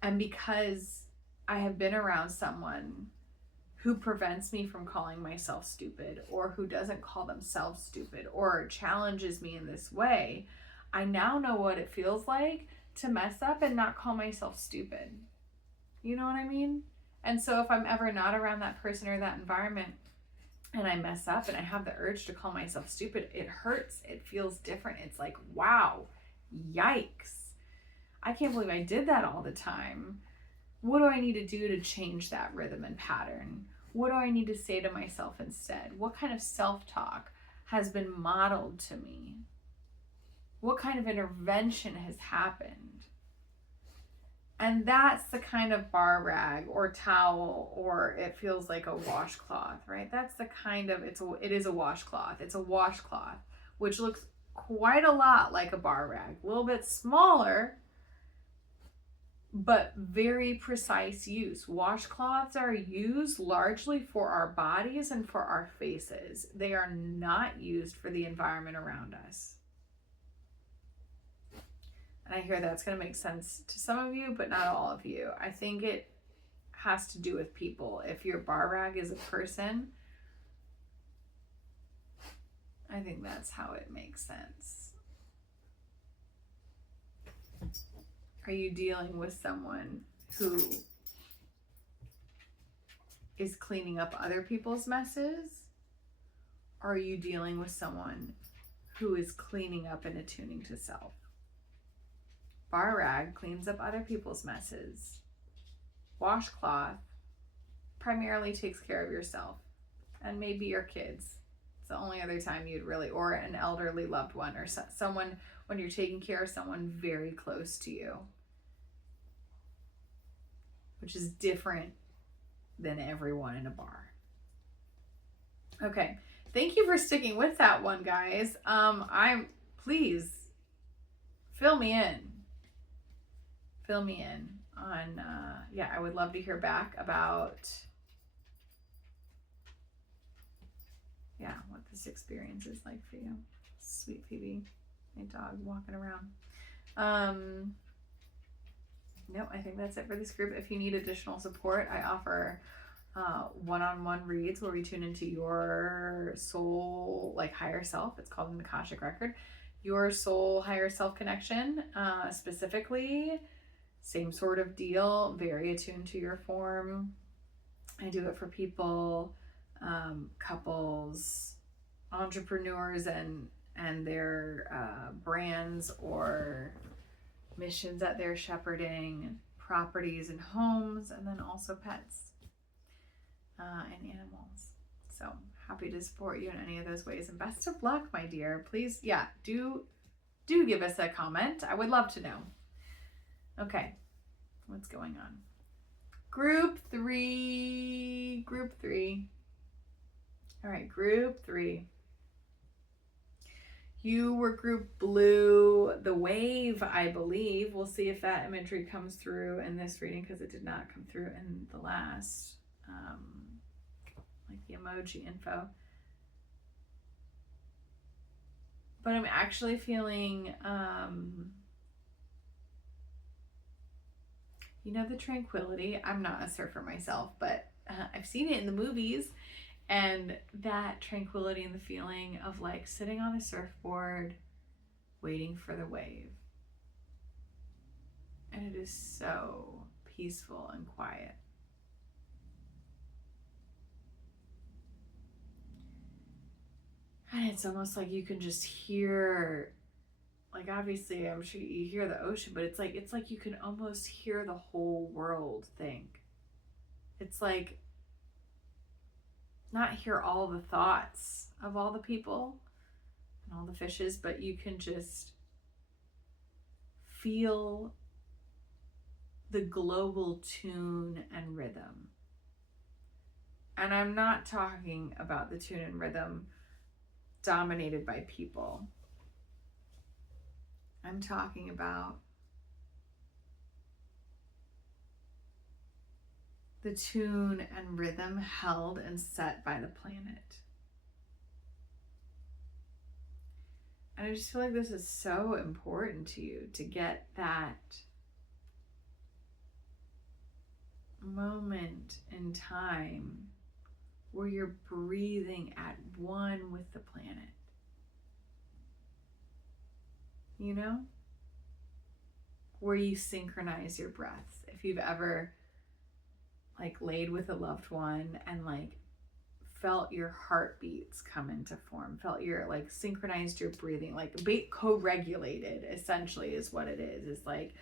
And because I have been around someone who prevents me from calling myself stupid, or who doesn't call themselves stupid, or challenges me in this way, I now know what it feels like to mess up and not call myself stupid. You know what I mean? And so if I'm ever not around that person or that environment and I mess up and I have the urge to call myself stupid, it hurts. It feels different. It's like, wow, yikes. I can't believe I did that all the time. What do I need to do to change that rhythm and pattern? What do I need to say to myself instead? What kind of self-talk has been modeled to me? What kind of intervention has happened? And that's the kind of bar rag or towel, or it feels like a washcloth, right? That's the kind of, it is a washcloth. It's a washcloth, which looks quite a lot like a bar rag, a little bit smaller, but very precise use. Washcloths are used largely for our bodies and for our faces. They are not used for the environment around us. And I hear that's going to make sense to some of you, but not all of you. I think it has to do with people. If your bar rag is a person, I think that's how it makes sense. Are you dealing with someone who is cleaning up other people's messes? Or are you dealing with someone who is cleaning up and attuning to self? Bar rag cleans up other people's messes. washcloth primarily takes care of yourself and maybe your kids. It's the only other time you'd really, or an elderly loved one, or someone when you're taking care of someone very close to you, which is different than everyone in a bar. Okay, thank you for sticking with that one, guys. Please fill me in on yeah, I would love to hear back about what this experience is like for you. Sweet Phoebe, my dog walking around. No, I think that's it for this group. If you need additional support, I offer one-on-one reads where we tune into your soul, like higher self. It's called an Akashic record. Your soul higher self connection, specifically, same sort of deal, very attuned to your form. I do it for people, couples, entrepreneurs and their brands or missions that they're shepherding, properties and homes, and then also pets and animals. So happy to support you in any of those ways, and best of luck, my dear. Please, do give us a comment. I would love to know. Okay, what's going on? Group three. All right, group 3. You were group blue, the wave, I believe. We'll see if that imagery comes through in this reading, because it did not come through in the last, like the emoji info. But I'm actually feeling, the tranquility. I'm not a surfer myself, but I've seen it in the movies. And that tranquility and the feeling of like sitting on a surfboard, waiting for the wave. And it is so peaceful and quiet. And it's almost like you can just hear, like obviously I'm sure you hear the ocean, but it's like you can almost hear the whole world think. It's like, not hear all the thoughts of all the people and all the fishes, but you can just feel the global tune and rhythm. And I'm not talking about the tune and rhythm dominated by people. I'm talking about the tune and rhythm held and set by the planet. And I just feel like this is so important to you, to get that moment in time where you're breathing at one with the planet. Where you synchronize your breaths. If you've ever like laid with a loved one and like felt your heartbeats come into form, felt your like synchronized your breathing, like co-regulated essentially is what it is like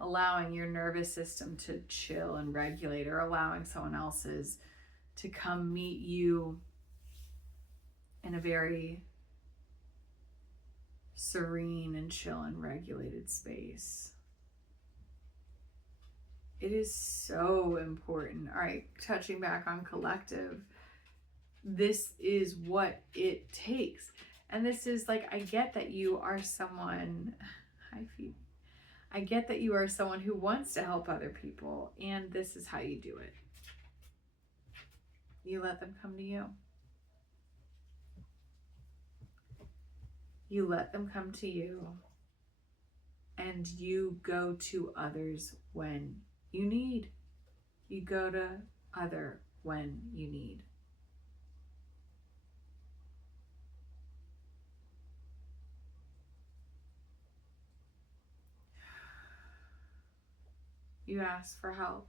allowing your nervous system to chill and regulate, or allowing someone else's to come meet you in a very serene and chill and regulated space. It is so important. All right, touching back on collective, this is what it takes. And this is like, I get that you are someone, I get that you are someone who wants to help other people, and this is how you do it. You let them come to you. You let them come to you, and you go to others when you need. You go to other when you need. You ask for help.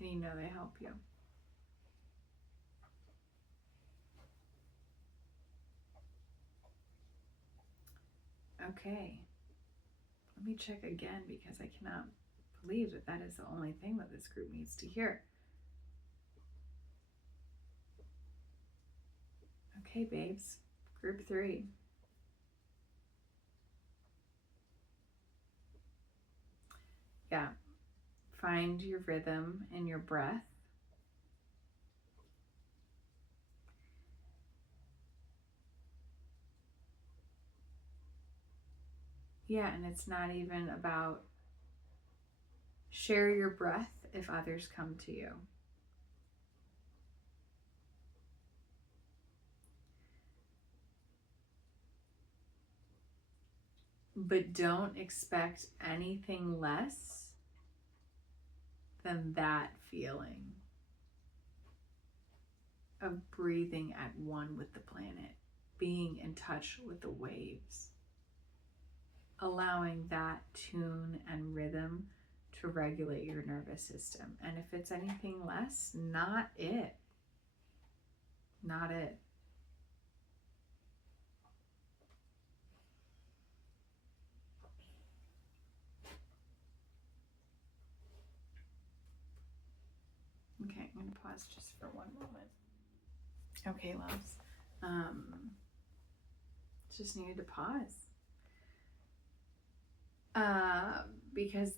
And you know they help you. Okay. Let me check again because I cannot believe that that is the only thing that this group needs to hear. Okay, babes. Group 3. Yeah. Find your rhythm in your breath. Yeah, and it's not even about share your breath if others come to you. But don't expect anything less than that feeling of breathing at one with the planet, being in touch with the waves, allowing that tune and rhythm to regulate your nervous system. And if it's anything less, not it. Not it. Okay, I'm going to pause just for one moment. Okay, loves. Just needed to pause. Because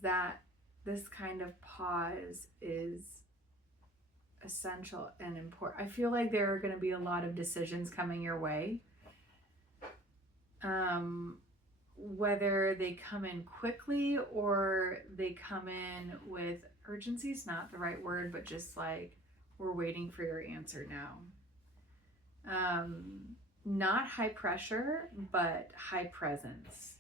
this kind of pause is essential and important. I feel like there are going to be a lot of decisions coming your way. Whether they come in quickly or they come in with urgency is not the right word, but just like we're waiting for your answer now. Not high pressure, but high presence.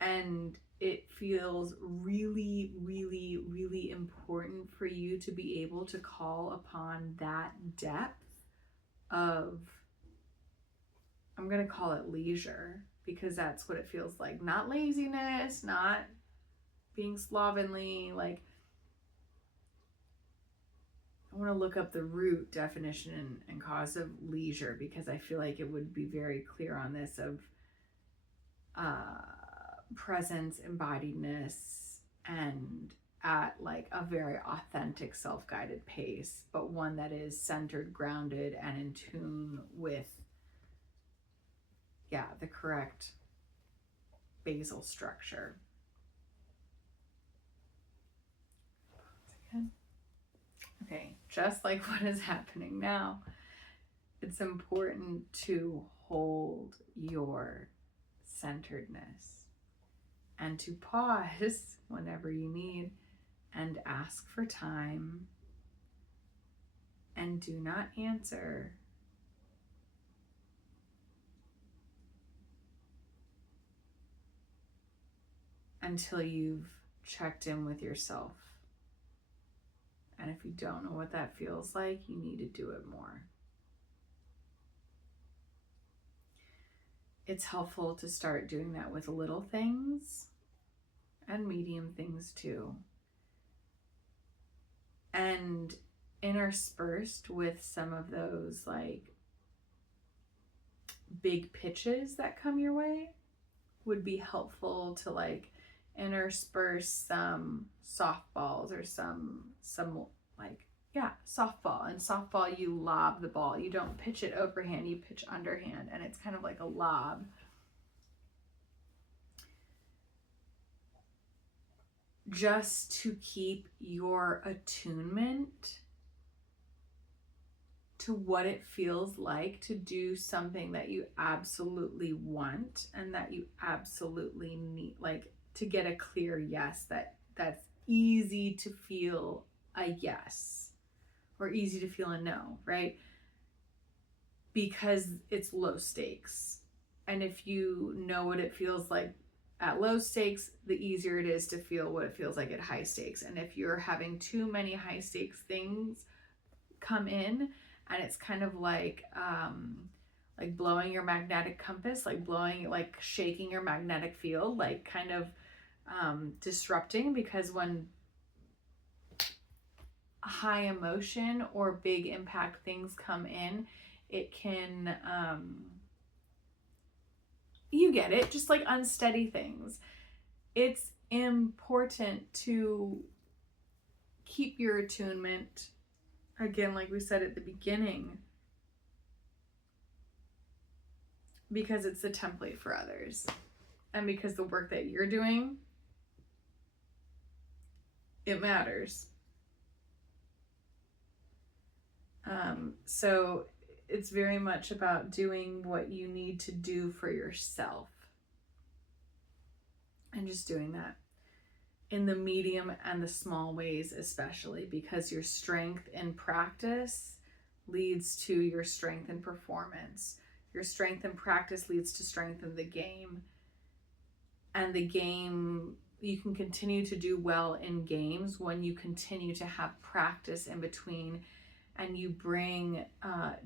And it feels really, really, really important for you to be able to call upon that depth of, I'm going to call it leisure, because that's what it feels like. Not laziness, not being slovenly. Like, I want to look up the root definition and cause of leisure, because I feel like it would be very clear on this of presence, embodiedness, and at like a very authentic self-guided pace, but one that is centered, grounded, and in tune with the correct basal structure. Okay, just like what is happening now, it's important to hold your centeredness and to pause whenever you need and ask for time, and do not answer until you've checked in with yourself. And if you don't know what that feels like, you need to do it more. It's helpful to start doing that with little things and medium things too. And interspersed with some of those like big pitches that come your way would be helpful to like intersperse some softballs or some like softball. And softball, you lob the ball, you don't pitch it overhand, you pitch underhand, and it's kind of like a lob. Just to keep your attunement to what it feels like to do something that you absolutely want and that you absolutely need, like to get a clear yes, that's easy to feel a yes or easy to feel a no, right? Because it's low stakes. And if you know what it feels like at low stakes, the easier it is to feel what it feels like at high stakes. And if you're having too many high stakes things come in, and it's kind of like blowing your magnetic compass, like shaking your magnetic field, like kind of disrupting, because when high emotion or big impact things come in, it can you get it, just like unsteady things. It's important to keep your attunement, again, like we said at the beginning, because it's the template for others. And because the work that you're doing, it matters. So it's very much about doing what you need to do for yourself. And just doing that in the medium and the small ways, especially because your strength in practice leads to your strength in performance. Your strength in practice leads to strength in the game. And the game, you can continue to do well in games when you continue to have practice in between, and you bring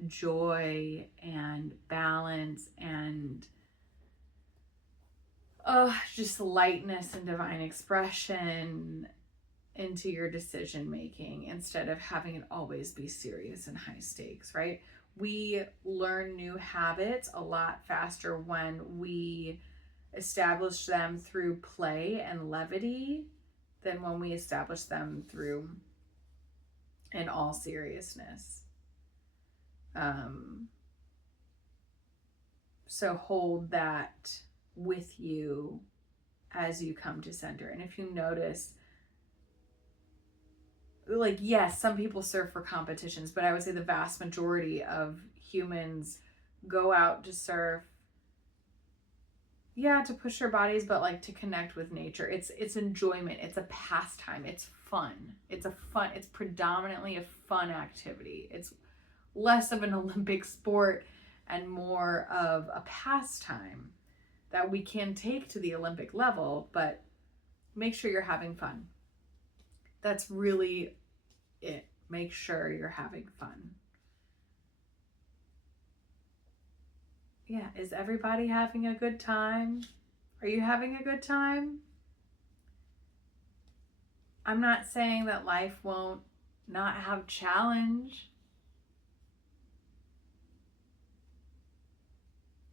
joy and balance and just lightness and divine expression into your decision making, instead of having it always be serious and high stakes, right? We learn new habits a lot faster when we establish them through play and levity than when we establish them through in all seriousness. So hold that with you as you come to center. And if you notice, like, yes, some people surf for competitions, but I would say the vast majority of humans go out to surf, to push their bodies, but like to connect with nature. It's enjoyment. It's a pastime. It's fun. It's predominantly a fun activity. It's less of an Olympic sport and more of a pastime that we can take to the Olympic level, but make sure you're having fun. That's really it. Make sure you're having fun. Yeah, is everybody having a good time? Are you having a good time? I'm not saying that life won't not have challenge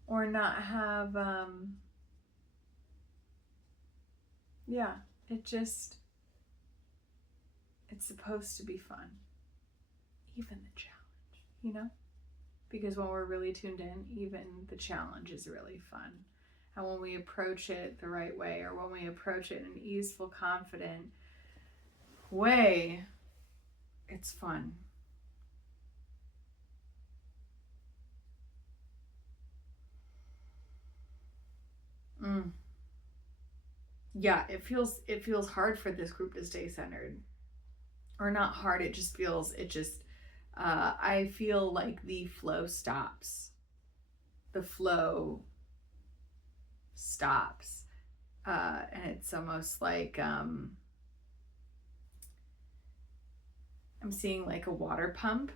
or not have, it's supposed to be fun. Even the challenge, Because when we're really tuned in, even the challenge is really fun. And when we approach it the right way, or when we approach it in an easeful, confident way, it's fun. Yeah, it feels hard for this group to stay centered. Or not hard, I feel like the flow stops. The flow stops. And it's almost like, I'm seeing like a water pump.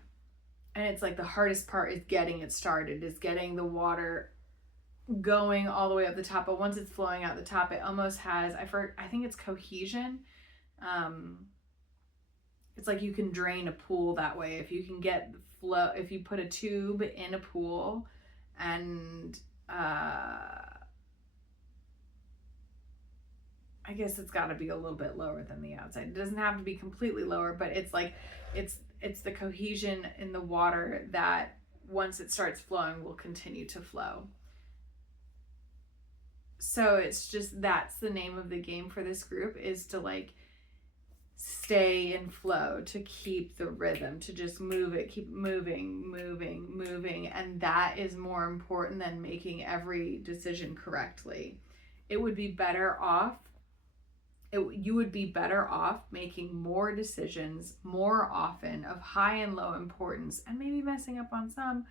And it's like the hardest part is getting it started, is getting the water going all the way up the top. But once it's flowing out the top, it almost has, I think it's cohesion. It's like you can drain a pool that way. If you can get the flow, if you put a tube in a pool and I guess it's got to be a little bit lower than the outside. It doesn't have to be completely lower, but it's like it's the cohesion in the water that once it starts flowing will continue to flow. So it's just, that's the name of the game for this group, is to like stay in flow, to keep the rhythm, to just move it, keep moving. And that is more important than making every decision correctly. You would be better off making more decisions more often of high and low importance, and maybe messing up on some,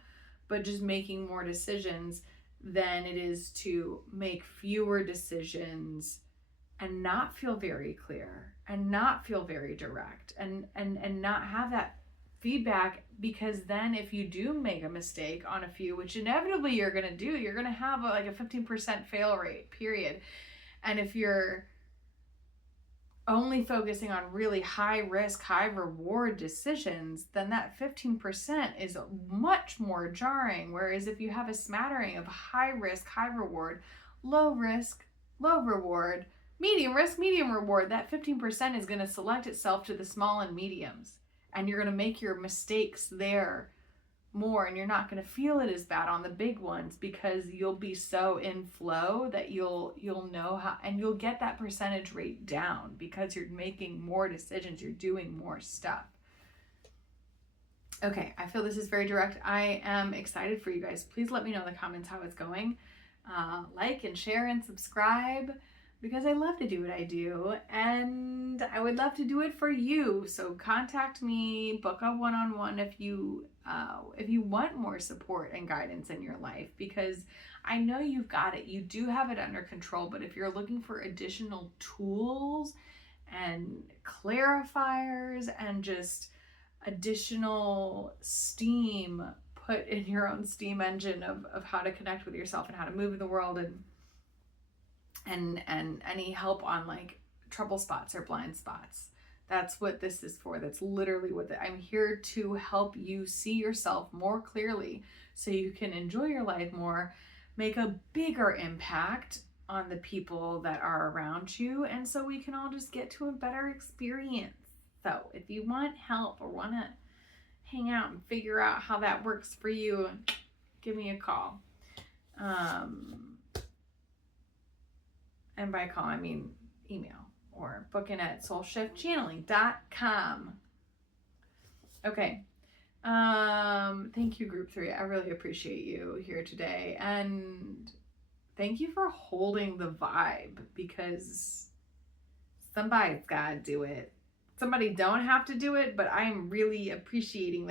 but just making more decisions than it is to make fewer decisions and not feel very clear and not feel very direct and not have that feedback. Because then if you do make a mistake on a few, which inevitably you're going to do, you're going to have a 15% fail rate, period. And if you're only focusing on really high risk, high reward decisions, then that 15% is much more jarring. Whereas if you have a smattering of high risk, high reward, low risk, low reward, medium risk, medium reward, that 15% is going to select itself to the small and mediums. And you're going to make your mistakes there more, and you're not going to feel it as bad on the big ones, because you'll be so in flow that you'll know how, and you'll get that percentage rate down because you're making more decisions, you're doing more stuff. Okay, I feel this is very direct. I am excited for you guys. Please let me know in the comments how it's going. Like and share and subscribe, because I love to do what I do, and I would love to do it for you. So contact me, book a one-on-one if you want more support and guidance in your life, because I know you've got it. You do have it under control, but if you're looking for additional tools and clarifiers and just additional steam put in your own steam engine of how to connect with yourself and how to move in the world, and any help on like trouble spots or blind spots, that's what this is for. That's literally what I'm here to help you see yourself more clearly so you can enjoy your life more, make a bigger impact on the people that are around you, and so we can all just get to a better experience. So if you want help or want to hang out and figure out how that works for you, give me a call. And by call, I mean email, or book in at soulshiftchanneling.com. Okay. Thank you, group 3. I really appreciate you here today. And thank you for holding the vibe, because somebody's got to do it. Somebody don't have to do it, but I'm really appreciating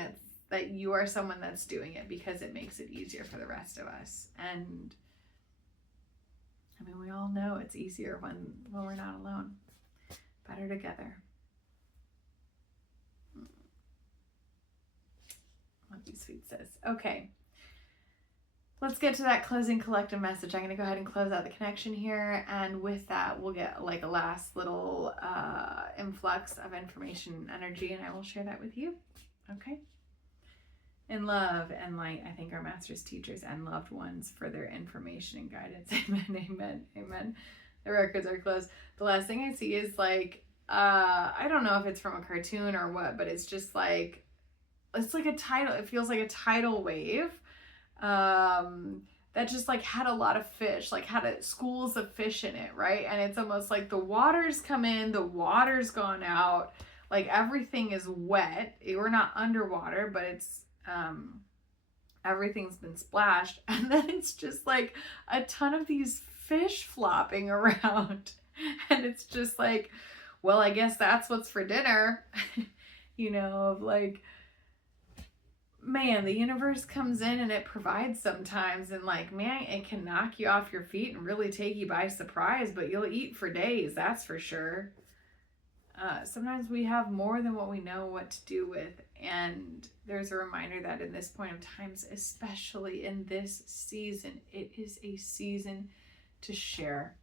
that you are someone that's doing it, because it makes it easier for the rest of us. And I mean, we all know it's easier when we're not alone. Better together. Love you, sweet sis. Okay. Let's get to that closing collective message. I'm going to go ahead and close out the connection here. And with that, we'll get like a last little influx of information and energy, and I will share that with you. Okay. In love and light, I thank our masters, teachers, and loved ones for their information and guidance. Amen, amen, amen. The records are closed. The last thing I see is like, I don't know if it's from a cartoon or what, but it's just like, it's like a tidal, it feels like a tidal wave that just like had a lot of fish, like had schools of fish in it, right? And it's almost like the water's come in, the water's gone out, like everything is wet. We're not underwater, but it's everything's been splashed, and then it's just like a ton of these fish flopping around, and it's just like, well, I guess that's what's for dinner. You know, of like, man, the universe comes in and it provides sometimes, and like, man, it can knock you off your feet and really take you by surprise, but you'll eat for days, that's for sure. Sometimes we have more than what we know what to do with, and there's a reminder that in this point of times, especially in this season, it is a season to share.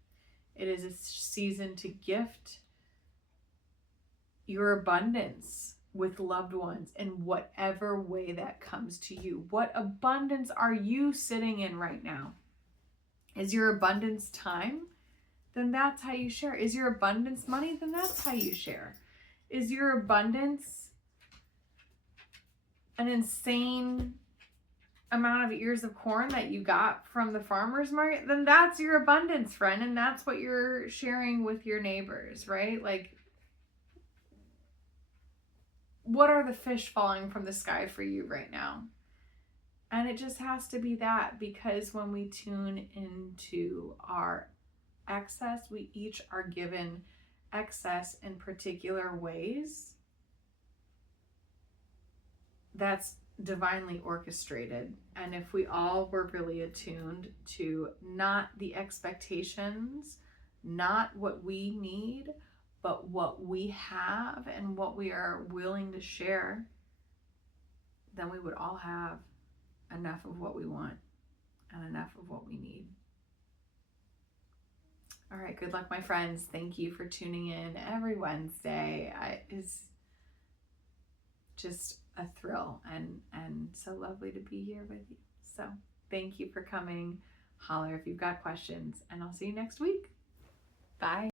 It is a season to gift your abundance with loved ones in whatever way that comes to you. What abundance are you sitting in right now? Is your abundance time? Then that's how you share. Is your abundance money? Then that's how you share. Is your abundance an insane amount of ears of corn that you got from the farmer's market? Then that's your abundance, friend, and that's what you're sharing with your neighbors, right? Like, what are the fish falling from the sky for you right now? And it just has to be that, because when we tune into our excess, we each are given excess in particular ways. That's divinely orchestrated. And if we all were really attuned to not the expectations, not what we need, but what we have and what we are willing to share, then we would all have enough of what we want and enough of what we need. All right, good luck, my friends. Thank you for tuning in every Wednesday. It's just a thrill and so lovely to be here with you. So thank you for coming. Holler if you've got questions, and I'll see you next week. Bye.